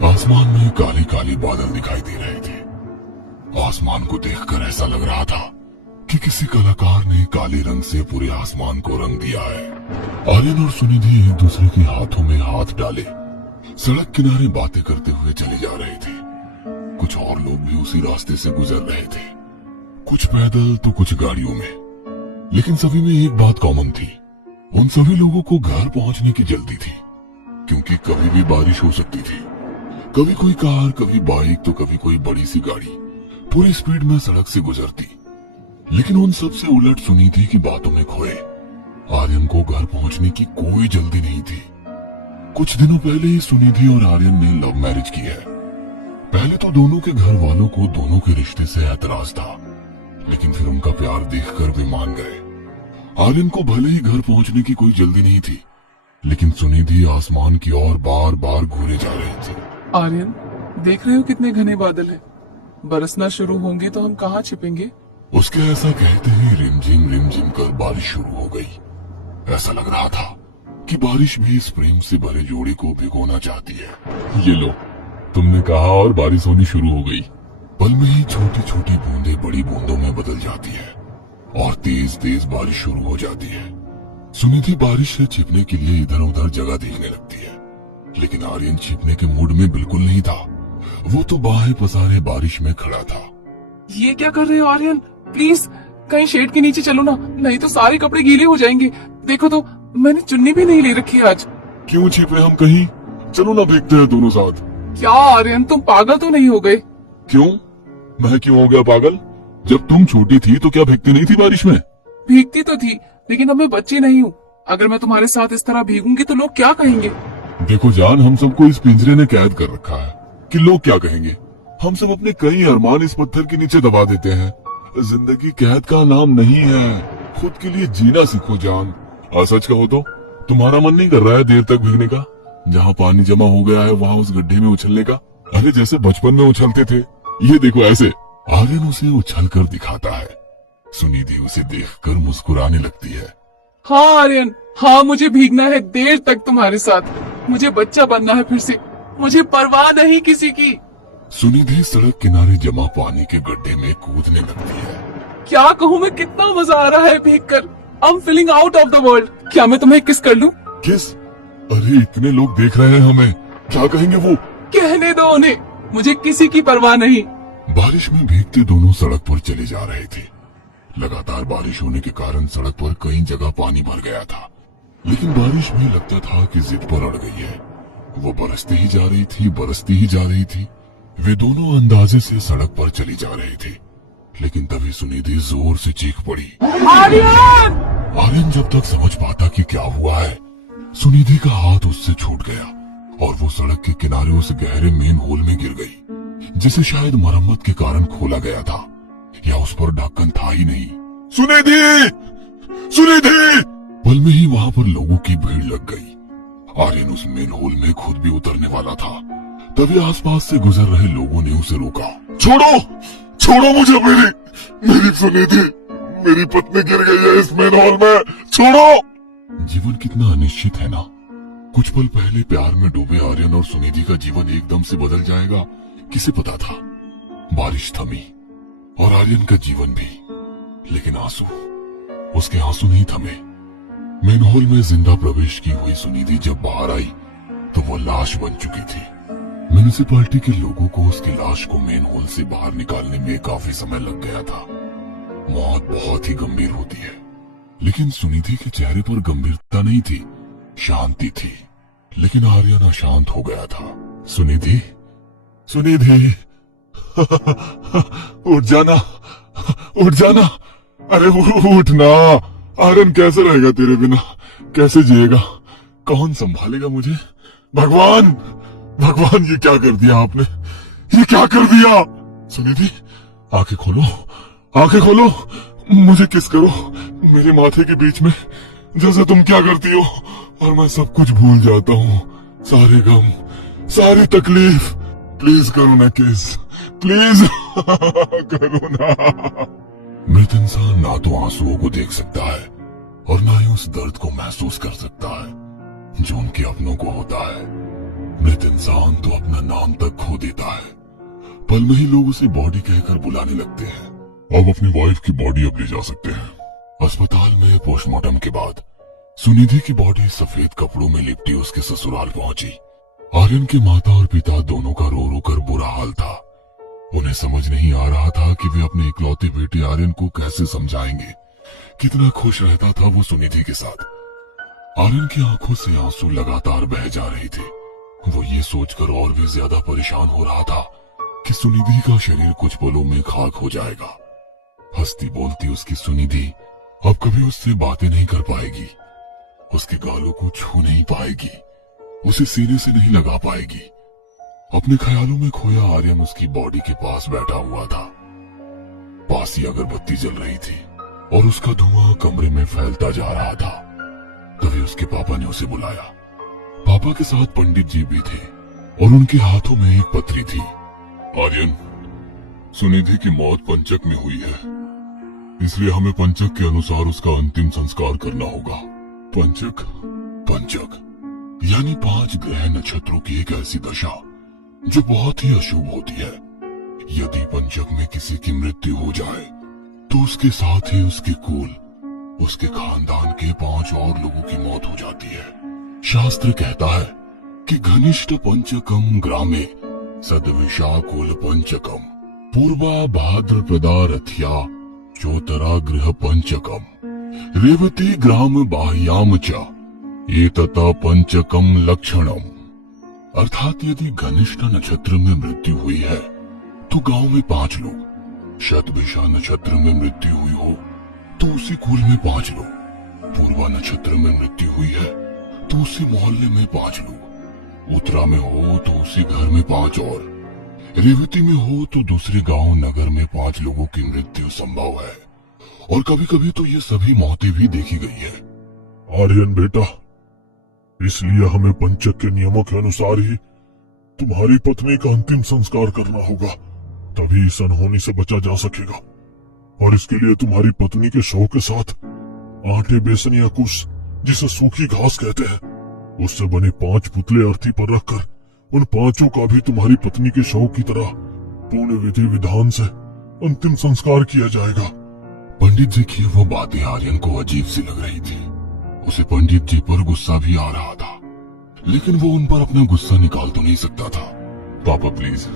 आसमान में काले काले बादल दिखाई दे रहे थे। आसमान को देखकर ऐसा लग रहा था कि किसी कलाकार ने काले रंग से पूरे आसमान को रंग दिया है। आर्यन और सुनिधि एक दूसरे के हाथों में हाथ डाले सड़क किनारे बातें करते हुए चले जा रहे थे। कुछ और लोग भी उसी रास्ते से गुजर रहे थे, कुछ पैदल तो कुछ गाड़ियों में। लेकिन सभी में एक बात कॉमन थी, उन सभी लोगों को घर पहुंचने की जल्दी थी, क्योंकि कभी भी बारिश हो सकती थी। कभी कोई कार, कभी बाइक, तो कभी कोई बड़ी सी गाड़ी पूरी स्पीड में सड़क से गुजरती। लेकिन उन सबसे उलट सुनिधि की बातों में खोए आर्यन को घर पहुंचने की कोई जल्दी नहीं थी। कुछ दिनों पहले ही सुनिधि और आर्यन ने लव मैरिज की है। पहले तो दोनों के घर वालों को दोनों के रिश्ते से ऐतराज था, लेकिन फिर उनका प्यार देखकर वे मान गए। आर्यन को भले ही घर पहुंचने की कोई जल्दी नहीं थी, लेकिन सुनिधि आसमान की ओर बार बार घूरे जा रही थी। आर्यन, देख रहे हो कितने घने बादल हैं? बरसना शुरू होंगे तो हम कहाँ छिपेंगे? उसके ऐसा कहते ही रिमझिम कर बारिश शुरू हो गई। ऐसा लग रहा था कि बारिश भी इस प्रेम से भरे जोड़े को भिगोना चाहती है। ये लो, तुमने कहा और बारिश होनी शुरू हो गई। पल में ही छोटी छोटी बूंदें बड़ी बूंदों में बदल जाती है और तेज तेज बारिश शुरू हो जाती है। सुनिधि बारिश से छिपने के लिए इधर उधर जगह देखने लगती है, लेकिन आर्यन छिपने के मूड में बिल्कुल नहीं था। वो तो बाहें पसारे बारिश में खड़ा था। ये क्या कर रहे हो आर्यन? प्लीज कहीं शेड के नीचे चलो ना, नहीं तो सारे कपड़े गीले हो जाएंगे। देखो तो, मैंने चुन्नी भी नहीं ले रखी आज। क्यों छिपे हम कहीं? चलो ना भीगते हैं दोनों साथ। क्या आर्यन, तुम पागल तो नहीं हो गए? क्यों? मैं क्यों हो गया पागल? जब तुम छोटी थी तो क्या भीगती नहीं थी बारिश में? भीगती तो थी, लेकिन अब मैं बच्ची नहीं हूँ। अगर मैं तुम्हारे साथ इस तरह भीगूंगी तो लोग क्या कहेंगे? देखो जान, हम सबको इस पिंजरे ने कैद कर रखा है कि लोग क्या कहेंगे। हम सब अपने कई अरमान इस पत्थर के नीचे दबा देते हैं। जिंदगी कैद का नाम नहीं है, खुद के लिए जीना सीखो जान। सच कहो तो तुम्हारा मन नहीं कर रहा है देर तक भीगने का? जहाँ पानी जमा हो गया है वहाँ उस गड्ढे में उछलने का? अरे जैसे बचपन में उछलते थे, ये देखो ऐसे। आर्यन उसे उछल कर दिखाता है। सुनिधि उसे देखकर मुस्कुराने लगती है। हाँ आर्यन, हाँ, मुझे भीगना है देर तक तुम्हारे साथ। मुझे बच्चा बनना है फिर से, मुझे परवाह नहीं किसी की। सुनिधि सड़क किनारे जमा पानी के गड्ढे में कूदने लगती है। क्या कहूँ मैं, कितना मजा आ रहा है भीगकर। I am feeling out of the world. क्या मैं तुम्हें किस कर लूं? किस? अरे इतने लोग देख रहे हैं हमें, क्या कहेंगे वो? कहने दो उन्हें, मुझे किसी की परवाह नहीं। बारिश में भीगते दोनों सड़क पर चले जा रहे थे। लगातार बारिश होने के कारण सड़क पर कई जगह पानी भर गया था, लेकिन बारिश भी लगता था कि जिद पर अड़ गई है। वो बरसती ही जा रही थी, बरसती ही जा रही थी। वे दोनों अंदाजे से सड़क पर चली जा रहे थे, लेकिन तभी सुनिधि जोर से चीख पड़ी, आर्यन! आर्यन जब तक समझ पाता कि क्या हुआ है, सुनिधि का हाथ उससे छूट गया और वो सड़क के किनारे उस गहरे मेन होल में गिर गई, जिसे शायद मरम्मत के कारण खोला गया था, या उस पर ढक्कन था ही नहीं। सुनिधि! सुनिधि! पल में ही वहां पर लोगों की भीड़ लग गई। आर्यन उस मेन होल में खुद भी उतरने वाला था, तभी आसपास से गुजर रहे लोगों ने उसे रोका। छोड़ो, छोड़ो मुझे, मेरी सुनिधि, मेरी पत्नी गिर गई है इस मेन हॉल में, छोड़ो। जीवन कितना अनिश्चित है ना। कुछ पल पहले प्यार में डूबे आर्यन और सुनिधि का जीवन एकदम से बदल जाएगा, किसे पता था। बारिश थमी और आर्यन का जीवन भी, लेकिन आंसू, उसके आंसू नहीं थमे। मेन हॉल में जिंदा प्रवेश की हुई सुनिधि जब बाहर आई तो वो लाश बन चुकी थी। म्यूनिसिपालिटी के लोगों को उसकी लाश को मेन हॉल से बाहर निकालने में काफी समय लग गया था। मौत बहुत ही गंभीर होती है, लेकिन सुनिधि के चेहरे पर गंभीरता नहीं थी, शांति थी। लेकिन आर्यन अशांत हो गया था। सुनिधि, सुनिधि, उठ जाना, उठ जाना, अरे उठ ना। आर्यन कैसे रहेगा तेरे बिना, कैसे जिएगा, कौन संभालेगा मुझे? भगवान, भगवान, ये क्या कर दिया आपने, ये क्या कर दिया? सुनिधि, आंखें खोलो, आंखें खोलो, मुझे किस करो मेरे माथे के बीच में, जैसे तुम क्या करती हो, और मैं सब कुछ भूल जाता हूँ, सारे गम, सारी तकलीफ। प्लीज करो ना किस, प्लीज करो ना। मृत इंसान ना तो आंसुओं को देख सकता है और ना ही उस दर्द को महसूस कर सकता है जो उनके अपनों को होता है। मृत इंसान तो अपना नाम तक खो देता है। पल में ही लोग उसे बॉडी कहकर बुलाने लगते हैं। आप अपनी वाइफ की बॉडी अब ले जा सकते हैं। अस्पताल में पोस्टमार्टम के बाद सुनिधि की बॉडी सफेद कपड़ों में लिपटी उसके ससुराल पहुंची। आर्यन के माता और पिता दोनों का रो रो कर बुरा हाल था। उन्हें समझ नहीं आ रहा था कि वे अपने इकलौते बेटे आर्यन को कैसे समझाएंगे। कितना खुश रहता था वो सुनिधि के साथ। आर्यन की आंखों से आंसू लगातार बह जा रहे थे। वो ये सोचकर और भी ज्यादा परेशान हो रहा था कि सुनिधि का शरीर कुछ पलों में खाक हो जाएगा। हंसती बोलती उसकी सुनिधि अब कभी उससे बातें नहीं कर पाएगी, उसके गालों को छू नहीं पाएगी, उसे सीने से नहीं लगा पाएगी। अपने ख्यालों में खोया आर्यन उसकी बॉडी के पास बैठा हुआ था। पास ही अगरबत्ती जल रही थी और उसका धुआं कमरे में फैलता जा रहा था। तभी उसके पापा ने उसे बुलाया। पापा के साथ पंडित जी भी थे और उनके हाथों में एक पत्री थी। आर्यन, सुनिधि की मौत पंचक में हुई है, इसलिए हमें पंचक के अनुसार उसका अंतिम संस्कार करना होगा। पंचक? पंचक यानी 5 ग्रह नक्षत्रों की एक ऐसी दशा जो बहुत ही अशुभ होती है। यदि पंचक में किसी की मृत्यु हो जाए तो उसके साथ ही उसके कुल, उसके खानदान के 5 और लोगों की मौत हो जाती है। शास्त्र कहता है कि घनिष्ठ पंचकम ग्रामे सदविषा कुल पंचकम पूर्वा भाद्रप्रदा रथ्या चोतरा गृह पंचकम रेवती ग्राम बाह्याम च एतता पंचकम लक्षणम। अर्थात यदि घनिष्ठ नक्षत्र में मृत्यु हुई है तो गांव में 5 लोग, शतभिषा नक्षत्र में मृत्यु हुई हो तो उसी कुल में 5 लोग, पूर्वा नक्षत्र में मृत्यु हुई है तो उसी मोहल्ले में 5 लोग, उत्तरा में हो तो उसी घर में 5 और, रेवती में हो तो दूसरे गांव नगर में 5 लोगों की मृत्यु संभव है। और कभी कभी तो ये सभी मौतें भी देखी गई है। आर्यन बेटा, इसलिए हमें पंचक के नियमों के अनुसार ही तुम्हारी पत्नी का अंतिम संस्कार करना होगा, तभी इस अनहोनी से बचा जा सकेगा। और इसके लिए तुम्हारी पत्नी के शव के साथ आटे, बेसन या कुश, जिसे सूखी घास कहते हैं, उससे बने 5 पुतले अर्थी पर रखकर उन 5 का भी तुम्हारी पत्नी के शव की तरह पूर्ण विधि विधान से अंतिम संस्कार किया जाएगा। पंडित जी की वो बातें आर्यन को अजीब सी लग रही थी। उसे पंडित जी पर गुस्सा भी आ रहा था, लेकिन वो उन पर अपना गुस्सा निकाल तो नहीं सकता था। पापा प्लीज,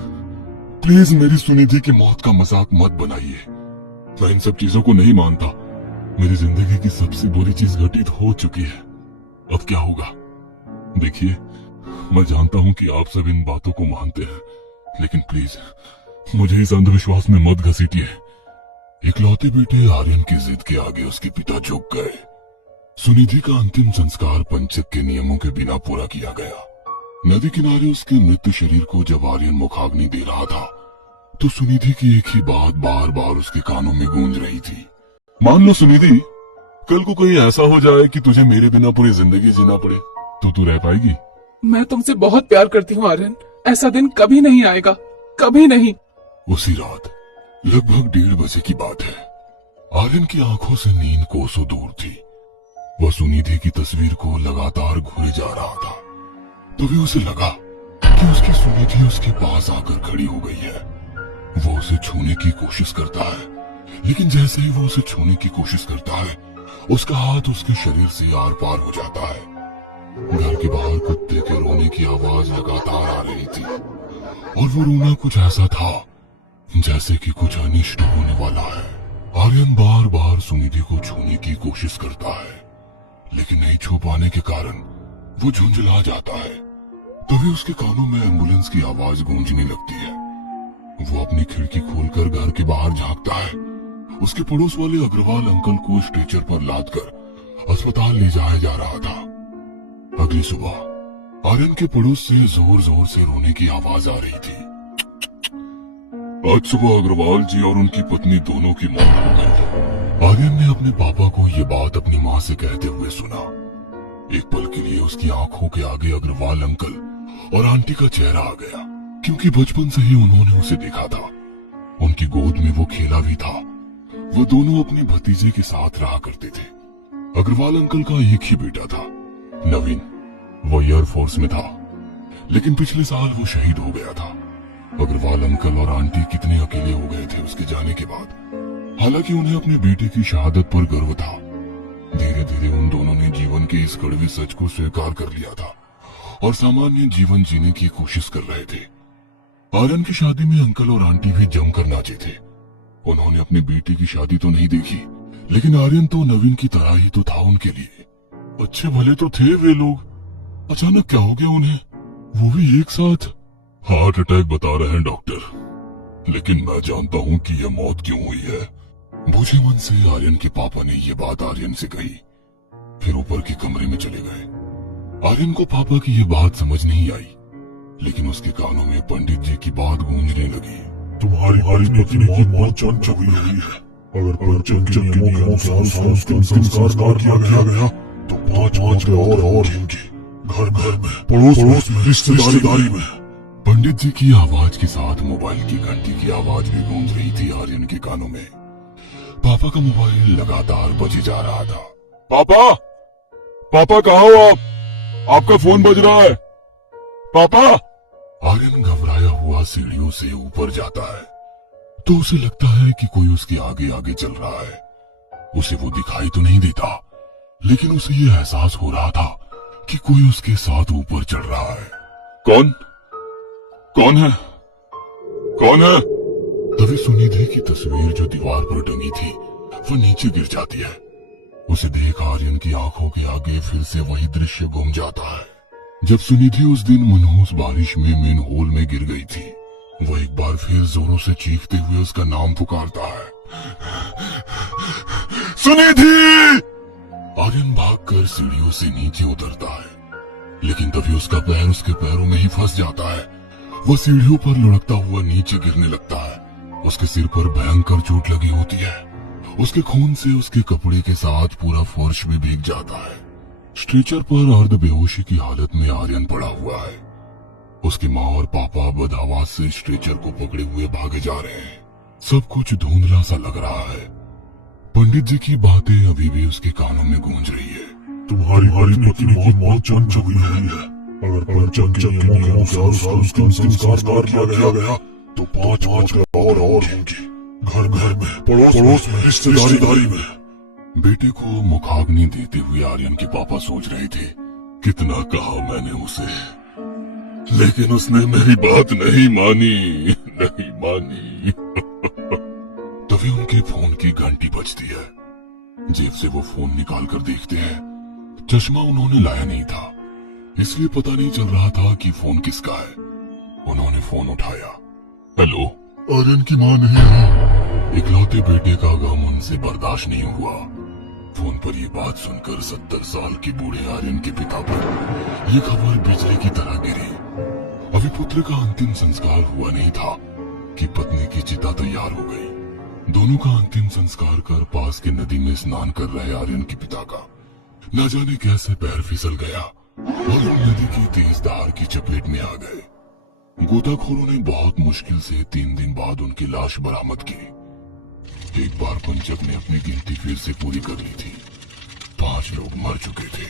प्लीज मेरी सुनिधि की मौत का मजाक मत बनाइए। मैं इन सब चीजों को नहीं मानता। मेरी जिंदगी की सबसे बुरी चीज घटित हो चुकी है। अब क्या होगा? देखिए, मैं जानता हूँ कि आप सब इन बातों को मानते हैं, लेकिन प्लीज मुझे इस अंधविश्वास में मत घसीटिए। इकलौते बेटे आर्यन की जिद के आगे उसके पिता झुक गए। सुनिधि का अंतिम संस्कार पंचक के नियमों के बिना पूरा किया गया। नदी किनारे उसके मृत शरीर को जब आर्यन मुखाग्नि दे रहा था तो सुनिधि की एक ही बात बार बार उसके कानों में गूंज रही थी। मान लो सुनिधि, कल को कोई ऐसा हो जाए कि तुझे मेरे बिना पूरी जिंदगी जीना पड़े, तो तू रह पाएगी? मैं तुमसे बहुत प्यार करती हूँ आर्यन, ऐसा दिन कभी नहीं आएगा, कभी नहीं। उसी रात लगभग 1:30 बजे की बात है। आर्यन की आंखों से नींद कोसों दूर थी। वह सुनिधि की तस्वीर को लगातार घूरे जा रहा था। तभी उसे लगा कि उसकी सुनिधि उसके पास आकर खड़ी हो गई है। वो उसे छूने की कोशिश करता है, लेकिन जैसे ही वो उसे छूने की कोशिश करता है, उसका हाथ उसके शरीर से आर पार हो जाता है। घर के बाहर कुत्ते के रोने की आवाज लगातार आ रही थी और वो रोना कुछ ऐसा था जैसे कि कुछ अनिष्ट होने वाला है। आर्यन बार बार सुनिधि को छूने की कोशिश करता है, लेकिन नहीं छू पाने के कारण वो झुंझला जाता है। तभी उसके कानों में एम्बुलेंस की आवाज गूंजने लगती है। वो अपनी खिड़की खोलकर घर के बाहर झांकता है। उसके पड़ोस वाले अग्रवाल अंकल को स्ट्रेचर पर लादकर अस्पताल ले जाया जा रहा था। अगली सुबह आर्यन के पड़ोस से जोर जोर से रोने की आवाज आ रही थी। आज सुबह अग्रवाल जी और उनकी पत्नी दोनों की मौत हो गई। आर्यन ने अपने पापा को ये बात अपनी माँ से कहते हुए सुना। एक पल के लिए उसकी आंखों के आगे अग्रवाल अंकल और आंटी का चेहरा आ गया, क्योंकि बचपन से ही उन्होंने उसे देखा था। उनकी गोद में वो खेला भी था। वो दोनों अपने भतीजे के साथ रहा करते थे। अग्रवाल अंकल का एक ही बेटा था, नवीन। वो एयरफोर्स में था, लेकिन पिछले साल वो शहीद हो गया था। अग्रवाल अंकल और आंटी कितने अकेले हो गए थे उसके जाने के बाद। हालांकि उन्हें अपने बेटे की शहादत पर गर्व था। धीरे धीरे उन दोनों ने जीवन के इस कड़वे सच को स्वीकार कर लिया था और सामान्य जीवन जीने की कोशिश कर रहे थे। आर्यन की शादी में अंकल और आंटी भी जमकर नाचे थे। उन्होंने अपने बेटे की शादी तो नहीं देखी, लेकिन आर्यन तो नवीन की तरह ही तो था उनके लिए। अच्छे भले तो थे वे लोग, अचानक क्या हो गया उन्हें, वो भी एक साथ? हार्ट अटैक बता रहे हैं डॉक्टर, लेकिन मैं जानता हूँ कि यह मौत क्यों हुई है। बूझे मन से आर्यन के पापा ने यह बात आर्यन से कही, फिर ऊपर के कमरे में चले गए। आर्यन को पापा की यह बात समझ नहीं आई, लेकिन उसके कानों में पंडित जी की बात गूंजने लगी। तुम्हारी पत्नी की मौत चंचक हुई है। अगर पंचक के नियमों के अनुसार उसका अंतिम संस्कार किया गया तो 5 और होंगे, घर घर में, पड़ोस में, रिश्तेदारी में। पंडित जी की आवाज के साथ मोबाइल की घंटी की आवाज भी गूंज रही थी आर्यन के कानों में। पापा का मोबाइल लगातार बजे जा रहा था। पापा, पापा कहाँ हो आप? आपका फोन बज रहा है। पापा! आर्यन घबराया हुआ सीढ़ियों से ऊपर जाता है तो उसे लगता है कि कोई उसके आगे आगे चल रहा है। उसे वो दिखाई तो नहीं देता, लेकिन उसे ये एहसास हो रहा था कि कोई उसके साथ ऊपर चढ़ रहा है। कौन? कौन है? कौन है? तभी सुनिधि की तस्वीर जो दीवार पर टंगी थी वो नीचे गिर जाती है। उसे देख आर्यन की आंखों के आगे फिर से वही दृश्य घूम जाता है जब सुनिधि उस दिन मनहूस बारिश में मेन होल में गिर गई थी। वो एक बार फिर जोरों से चीखते हुए उसका नाम पुकारता है, सुनिधि! आर्यन भागकर सीढ़ियों से नीचे उतरता है, लेकिन तभी उसका पैर उसके पैरों में ही फंस जाता है। वह सीढ़ियों पर लुढ़कता हुआ नीचे गिरने लगता है। उसके सिर पर भयंकर चोट लगी होती है। उसके खून से उसके कपड़े के साथ पूरा फर्श भी भीग जाता है। स्ट्रेचर पर अर्ध बेहोशी की हालत में आर्यन पड़ा हुआ है। उसकी माँ और पापा बदआवाज से स्ट्रेचर को पकड़े हुए भागे जा रहे हैं। सब कुछ धुंधला सा लग रहा है। पंडित जी की बातें अभी भी उसके कानों में गूंज रही है। तुम्हारी पत्नी की मौत चंचक हुई है। अगर पंचक के नियमों के अनुसार उसका अंतिम संस्कार किया गया तो 5 और होंगे, घर घर में, पड़ोस में, रिश्तेदारी में। बेटे को मुखाग्नि देते हुए आर्यन के पापा सोच रहे थे, कितना कहा मैंने उसे, लेकिन उसने मेरी बात नहीं मानी। तभी उनके फोन की घंटी बजती है। जेब से वो फोन निकाल कर देखते हैं। चश्मा उन्होंने लाया नहीं था, इसलिए पता नहीं चल रहा था कि फोन किसका है। उन्होंने फोन उठाया। हेलो? आर्यन की माँ नहीं है। इकलौते बेटे का गम उनसे बर्दाश्त नहीं हुआ। फोन पर ये बात सुनकर 70 साल के बूढ़े आर्यन के पिता पर यह खबर बिजली की तरह गिरी। अभी पुत्र का अंतिम संस्कार हुआ नहीं था कि पत्नी की चिता तैयार हो गई। दोनों का अंतिम संस्कार कर पास के नदी में स्नान कर रहे आर्यन के पिता का न जाने कैसे पैर फिसल गया और वो नदी की तेज धार की चपेट में आ गए। गोताखोरों ने बहुत मुश्किल से 3 दिन बाद उनकी लाश बरामद की। एक बार पंचक ने अपनी गिनती फिर से पूरी कर ली थी। 5 लोग मर चुके थे।